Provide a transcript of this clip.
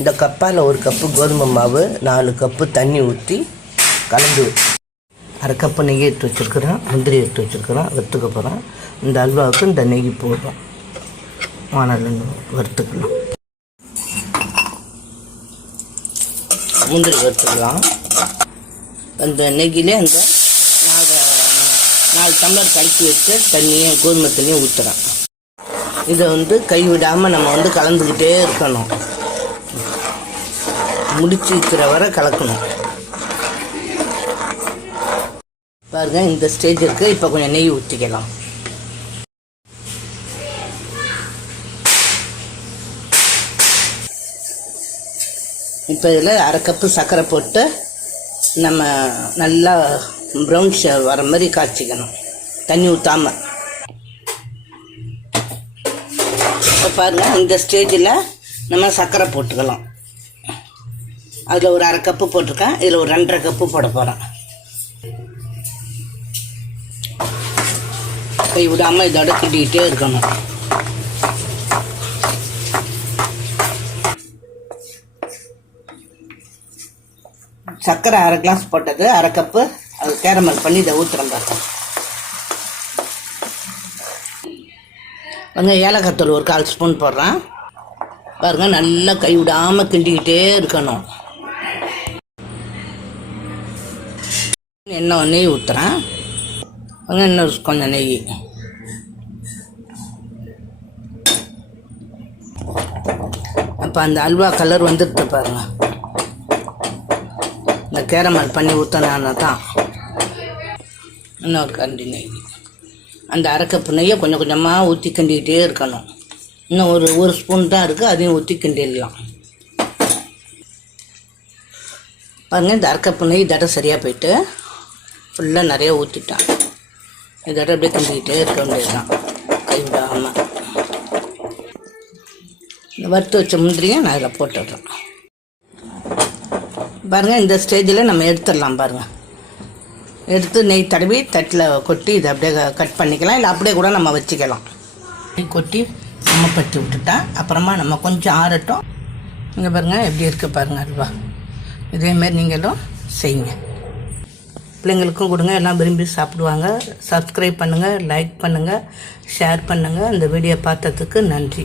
இந்த கப்பால் 1 கப்பு கோதுமை மாவு 4 கப்பு தண்ணி ஊற்றி கலந்து 1/2 கப்பு நெய் எடுத்து வச்சுருக்கிறேன், முந்திரி எடுத்து வச்சுருக்கிறேன், வறுத்துக்க போகிறேன். இந்த அல்வாவுக்கு இந்த நெய் போடுறோம். வானலில் வறுத்துக்கலாம். முந்திரி வறுத்துக்கலாம். அந்த நெய்யிலே அந்த 4 டம்ளர் கலக்கி வச்சு தண்ணியை கோதுமை தண்ணியை ஊற்றுறேன். இதை கைவிடாமல் நம்ம கலந்துக்கிட்டே இருக்கணும். முடிச்சு வைக்கிற வரை கலக்கணும். பாருங்கள், இந்த ஸ்டேஜ் இருக்குது. இப்போ கொஞ்சம் நெய் ஊற்றிக்கலாம். இப்போ இதில் 1/2 கப்பு சர்க்கரை போட்டு நம்ம நல்லா ப்ரௌன் ஷேர் வர மாதிரி காய்ச்சிக்கணும், தண்ணி ஊற்றாமல். இப்போ பாருங்கள், இந்த ஸ்டேஜில் நம்ம சர்க்கரை போட்டுக்கலாம். அதில் ஒரு 1/2 கப்பு போட்டிருக்கேன், இதில் ஒரு 2.5 கப்பு போட போகிறேன். கை விடாமல் இதோட கிண்டிக்கிட்டே இருக்கணும். சர்க்கரை 1/2 கிளாஸ் போட்டது 1/2 கப்பு அது கேரமல் பண்ணி இதை ஊற்றுறேன். பாருங்கள், ஏலக்காய் தூள் ஒரு 1/4 ஸ்பூன் போடுறேன். பாருங்கள், நல்லா கை விடாமல் கிண்டிக்கிட்டே இருக்கணும். நெய் ஊற்றுறேன். இன்னும் கொஞ்சம் நெய். அப்போ அந்த அல்வா கலர் வந்துடுது பாருங்க. இந்த கேரமல் பண்ணி ஊற்றினா தான். இன்னொரு கரண்டி நெய். அந்த 1/2 கப்பு நெய்யை கொஞ்சம் கொஞ்சமாக ஊற்றி கிண்டிக்கிட்டே இருக்கணும். இன்னும் ஒரு ஸ்பூன் தான் இருக்குது, அதையும் ஊற்றி கிண்டிடலாம். பாருங்கள், இந்த 1/2 கப்பு நெய் இதோட சரியாக போயிட்டு ஃபுல்லாக நிறைய ஊற்றிட்டான். இதோட அப்படியே கிண்டிக்கிட்டே இருக்க வேண்டியதுதான், கைவிடாமல். இந்த வறுத்து வச்ச முந்திரியை நான் இதில் போட்டுடுறேன். பாருங்கள், இந்த ஸ்டேஜில் நம்ம எடுத்துடலாம். பாருங்கள், எடுத்து நெய் தடவி தட்டில் கொட்டி இதை அப்படியே கட் பண்ணிக்கலாம், இல்லை அப்படியே கூட நம்ம வச்சுக்கலாம். நெய் கொட்டி சமப்படுத்தி விட்டுட்டா அப்புறமா நம்ம கொஞ்சம் ஆறட்டும். இங்கே பாருங்கள் எப்படி இருக்குது பாருங்கள் அல்வா. இதேமாரி நீங்களும் செய்யுங்க. பிள்ளைங்களுக்கும் கொடுங்க, எல்லாம் விரும்பி சாப்பிடுவாங்க. சப்ஸ்கிரைப் பண்ணுங்கள், லைக் பண்ணுங்கள், ஷேர் பண்ணுங்கள். இந்த வீடியோ பார்த்ததுக்கு நன்றி.